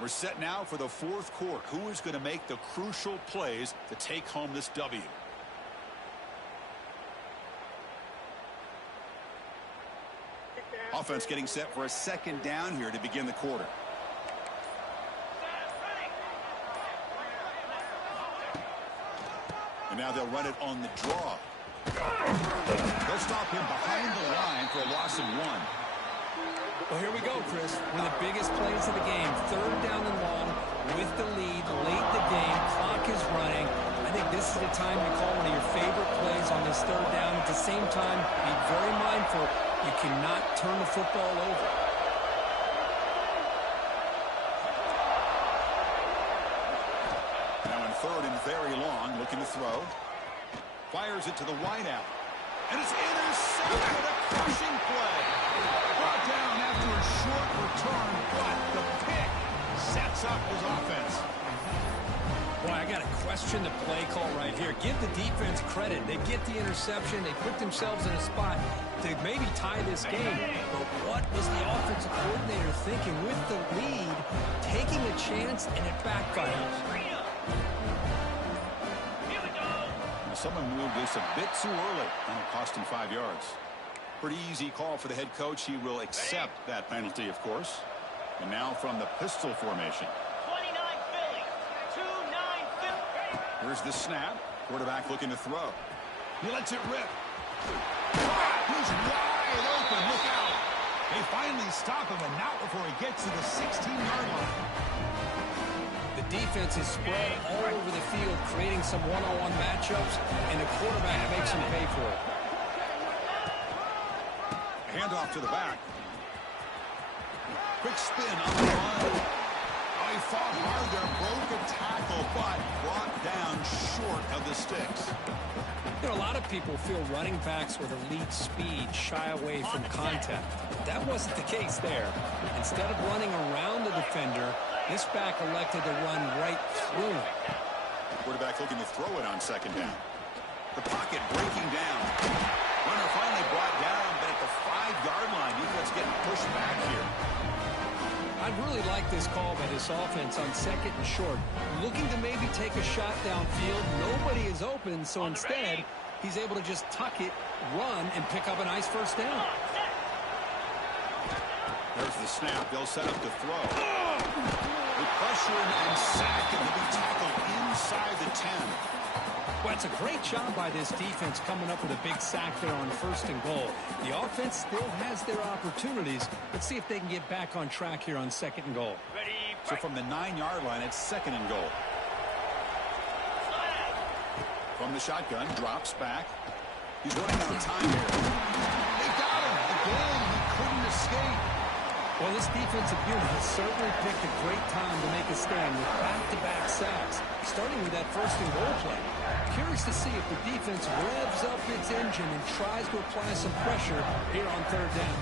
We're set now for the 4th quarter. Who is going to make the crucial plays to take home this W? Offense getting set for a 2nd down here to begin the quarter. And now they'll run it on the draw. They'll stop him behind the line for a loss of 1. Well, here we go, Chris. One of the biggest plays of the game. 3rd down and long with the lead, late in the game. Clock is running. I think this is the time to call one of your favorite plays on this 3rd down. At the same time, be very mindful. You cannot turn the football over. Now in third and very long, looking to throw. Fires it to the wideout. And it's intercepted, a crushing play. Brought down after a short return, but the pick sets up his offense. Boy, I got to question the play call right here. Give the defense credit. They get the interception. They put themselves in a spot to maybe tie this game. But what was the offensive coordinator thinking with the lead, taking a chance, and it backfires? Someone moved this a bit too early, and it cost him 5 yards. Pretty easy call for the head coach. He will accept that penalty, of course. And now from the pistol formation. 29 Philly. 2-9 Philly. Here's the snap. Quarterback looking to throw. He lets it rip. He's wide open. Look out. They finally stop him, and not before he gets to the 16-yard line. The defense is spread all over the field, creating some one-on-one matchups, and the quarterback makes him pay for it. Handoff to the back. Quick spin on the line. Oh, he fought hard there, broke a tackle, but brought down short of the sticks. You know, a lot of people feel running backs with elite speed shy away from contact. That wasn't the case there. Instead of running around the defender, this back elected to run right through him. Quarterback looking to throw it on second down. The pocket breaking down. Runner finally brought down, but at the 5-yard line, defense getting pushed back here. I really like this call by this offense on second and short. Looking to maybe take a shot downfield. Nobody is open, so instead, he's able to just tuck it, run, and pick up a nice first down. There's the snap. They'll set up to throw. They pressure him and sack him. He'll be tackled inside the 10. Well, it's a great job by this defense coming up with a big sack there on first and goal. The offense still has their opportunities. Let's see if they can get back on track here on second and goal. Ready, So from the 9-yard line, it's second and goal. From the shotgun, drops back. He's running out of time here. They got him. Again, he couldn't escape. Well, this defensive unit has certainly picked a great time to make a stand with back-to-back sacks, starting with that first and goal play. Curious to see if the defense revs up its engine and tries to apply some pressure here on third down.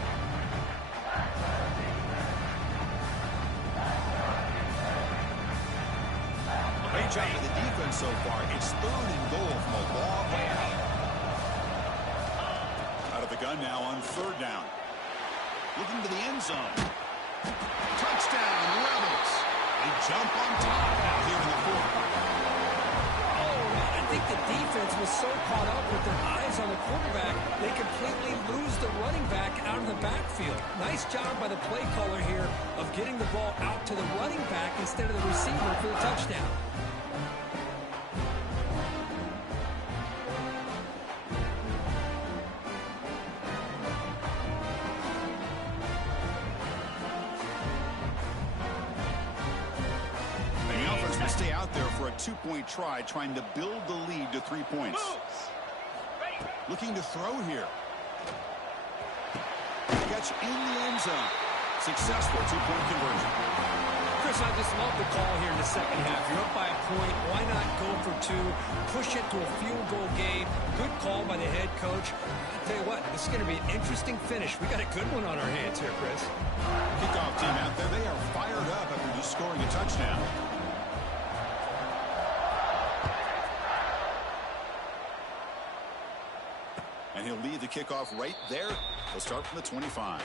Great job of the defense so far. It's third and goal from a long way out. Out of the gun now on third down. Looking to the end zone. Touchdown, Rebels. They jump on top now here in the fourth. I think the defense was so caught up with their eyes on the quarterback, they completely lose the running back out of the backfield. Nice job by the play caller here of getting the ball out to the running back instead of the receiver for the touchdown. Stay out there for a 2-point try, trying to build the lead to 3 points. Looking to throw here. Catch in the end zone. Successful 2-point conversion. Chris, I just love the call here in the second half. You're up by a point. Why not go for 2? Push it to a field goal game. Good call by the head coach. I'll tell you what, this is going to be an interesting finish. We got a good one on our hands here, Chris. Kickoff team out there. They are fired up after just scoring a touchdown. And he'll lead the kickoff right there. He'll start from the 25.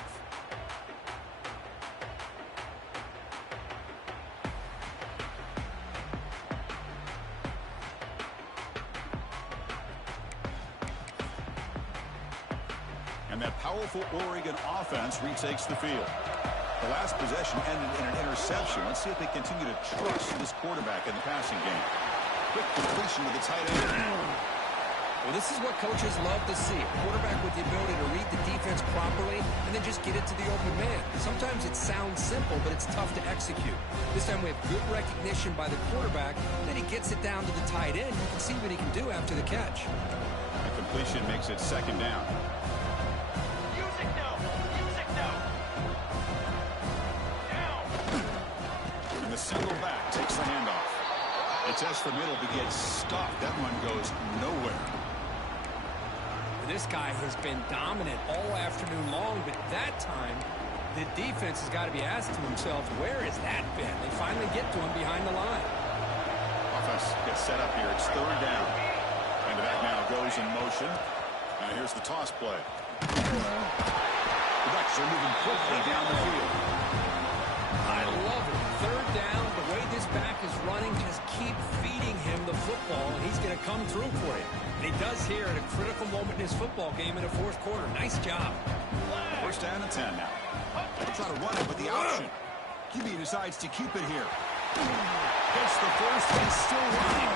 And that powerful Oregon offense retakes the field. The last possession ended in an interception. Let's see if they continue to trust this quarterback in the passing game. Quick completion to the tight end. Well, this is what coaches love to see. A quarterback with the ability to read the defense properly and then just get it to the open man. Sometimes it sounds simple, but it's tough to execute. This time we have good recognition by the quarterback. Then he gets it down to the tight end. You can see what he can do after the catch. The completion makes it second down. Music now. single back takes the handoff. A test for middle begins stopped. That one goes nowhere. This guy has been dominant all afternoon long, but that time, the defense has got to be asking themselves, where has that been? They finally get to him behind the line. Offense gets set up here. It's third down. And the back now goes in motion. Now here's the toss play. The Ducks are moving quickly down the field. I love it. Third down, the way this back is running, just keep feeding him the football, and he's going to come through for you. And he does here at a critical moment in his football game in the fourth quarter. Nice job. First down and 10 now. They'll try to run it with the option. QB decides to keep it here. Gets the first and still running.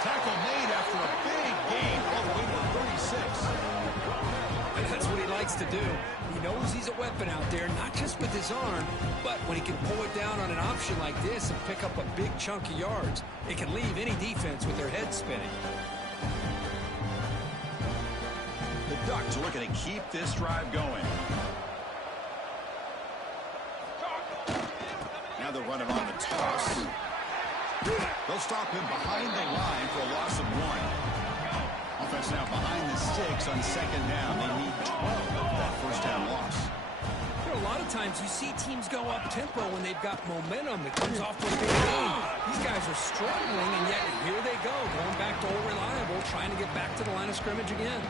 Tackle made after a big gain all the way to 36. And that's what he likes to do. He knows he's a weapon out there, not just with his arm, but when he can pull it down on an option like this and pick up a big chunk of yards, it can leave any defense with their head spinning. The Ducks are looking to keep this drive going. Now they're running on the toss. They'll stop him behind the line for a loss of 1. Offense now behind the sticks on second down. They need 12 of that first down loss. There are a lot of times you see teams go up-tempo when they've got momentum that comes off to a big game. These guys are struggling, and yet here they go, going back to old reliable, trying to get back to the line of scrimmage again.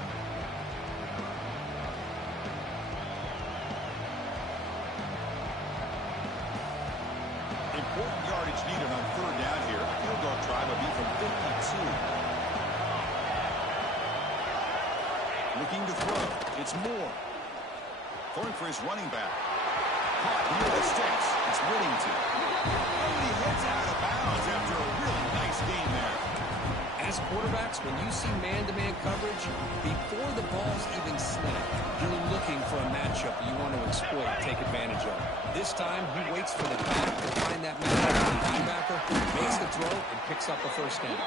Important yardage needed on third down here. A field goal try will be from 52. Looking to throw. It's Moore. Throwing for his running back. Caught near the sticks. It's Whittington. Oh, he heads out of bounds after a really nice game there. As quarterbacks, when you see man-to-man coverage, before the ball's even snapped, you're looking for a matchup you want to exploit, take advantage of. This time, he waits for the back to find that matchup with the linebacker, makes the throw, and picks up the first down.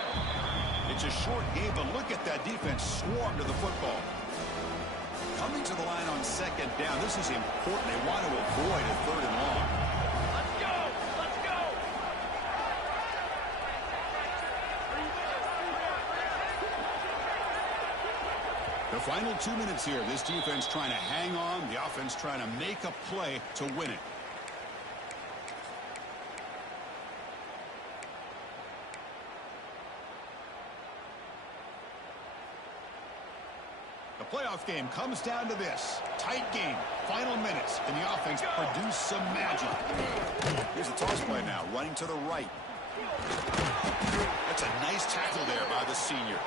It's a short game, but look at that defense swarm to the football. Coming to the line on second down, this is important. They want to avoid a third and long. Let's go! Let's go! The final 2 minutes here. This defense trying to hang on. The offense trying to make a play to win it. The playoff game comes down to this. Tight game. Final minutes. Can the offense produce some magic? Here's the toss play now. Running to the right. That's a nice tackle there by the senior.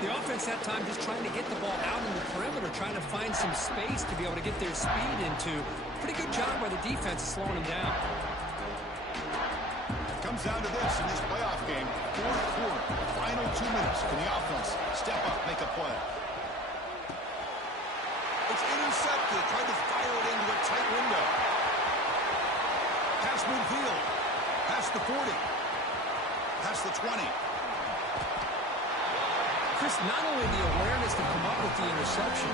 The offense that time just trying to get the ball out in the perimeter, trying to find some space to be able to get their speed into. Pretty good job by the defense of slowing them down. Comes down to this in this playoff game. Fourth quarter. Final 2 minutes. Can the offense step up, make a play? It's intercepted. Trying to fire it into a tight window. Pass midfield. Past the 40. Past the 20. Chris, not only the awareness to come up with the interception,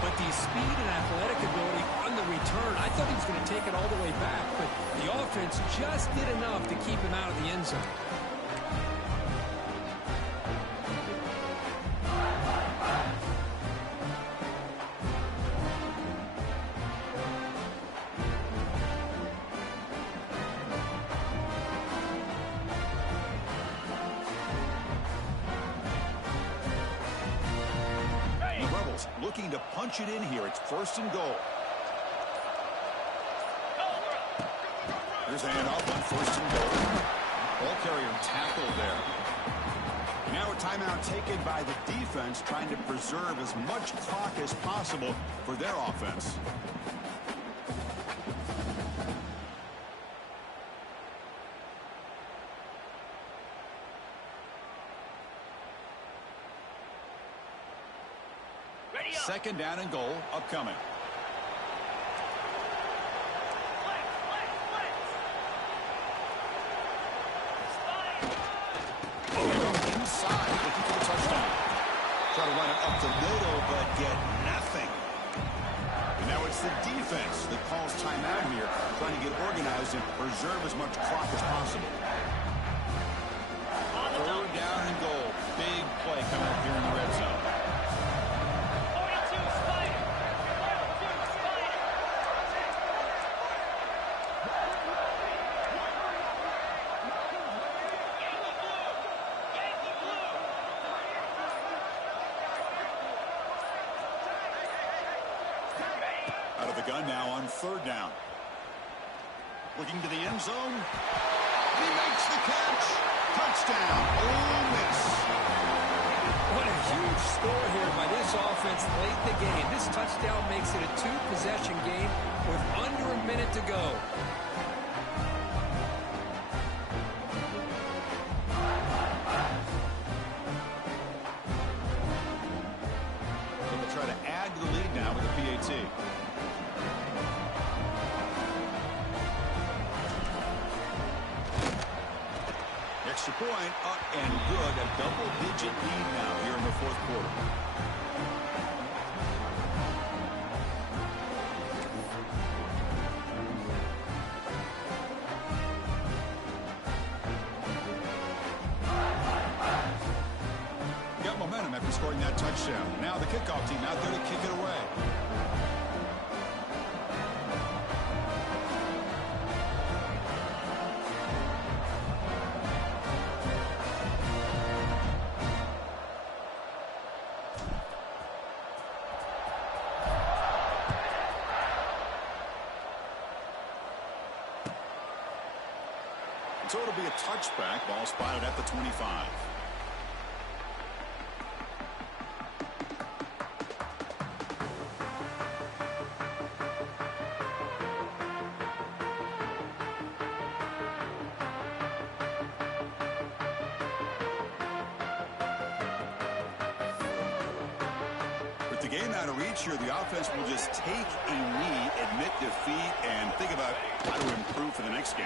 but the speed and athletic ability on the return. I thought he was going to take it all the way back, but the offense just did enough to keep him out of the end zone. Looking to punch it in here. It's first and goal. Here's a handoff on first and goal. Ball carrier tackled there. Now a timeout taken by the defense, trying to preserve as much clock as possible for their offense. Second down and goal upcoming. Inside, looking for the touchdown. Try to run it up the middle, but get nothing. Now it's the defense that calls timeout here, trying to get organized and preserve as much clock as possible. Third down and goal. Big play coming up here in the red zone. 42 Spider. 42 Spider. Yankee blue. Out of the gun now on third down. Looking to the end zone. And he makes the catch. Touchdown, Ole Miss. What a huge score here by this offense late in the game. This touchdown makes it a two-possession game with under a minute to go. They'll try to add to the lead now with the PAT. Extra point up and good. A double-digit lead now here in the fourth quarter. Got momentum after scoring that touchdown. Now the kickoff team out there to kick it away. So it'll be a touchback. Ball spotted at the 25. With the game out of reach here, the offense will just take a knee, admit defeat, and think about how to improve for the next game.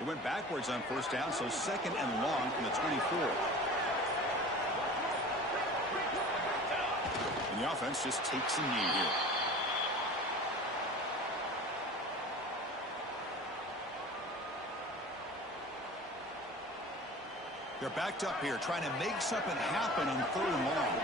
It went backwards on first down, so second and long from the 24. And the offense just takes a knee here. They're backed up here, trying to make something happen on third and long.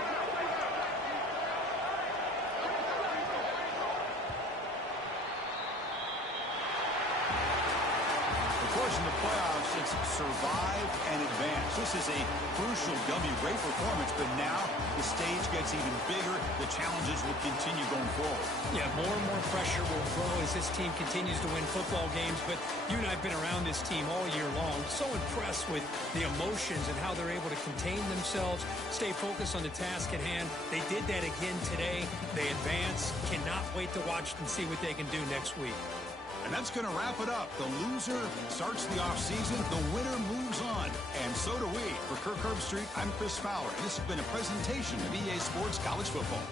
In the playoffs, it's survive and advance. This is a crucial W. Great performance, but now the stage gets even bigger. The challenges will continue going forward. Yeah, more and more pressure will grow as this team continues to win football games. But you and I have been around this team all year long. So impressed with the emotions and how they're able to contain themselves, stay focused on the task at hand. They did that again today. They advance. Cannot wait to watch and see what they can do next week. And that's going to wrap it up. The loser starts the offseason. The winner moves on. And so do we. For Kirk Herbstreit, I'm Chris Fowler. This has been a presentation of EA Sports College Football.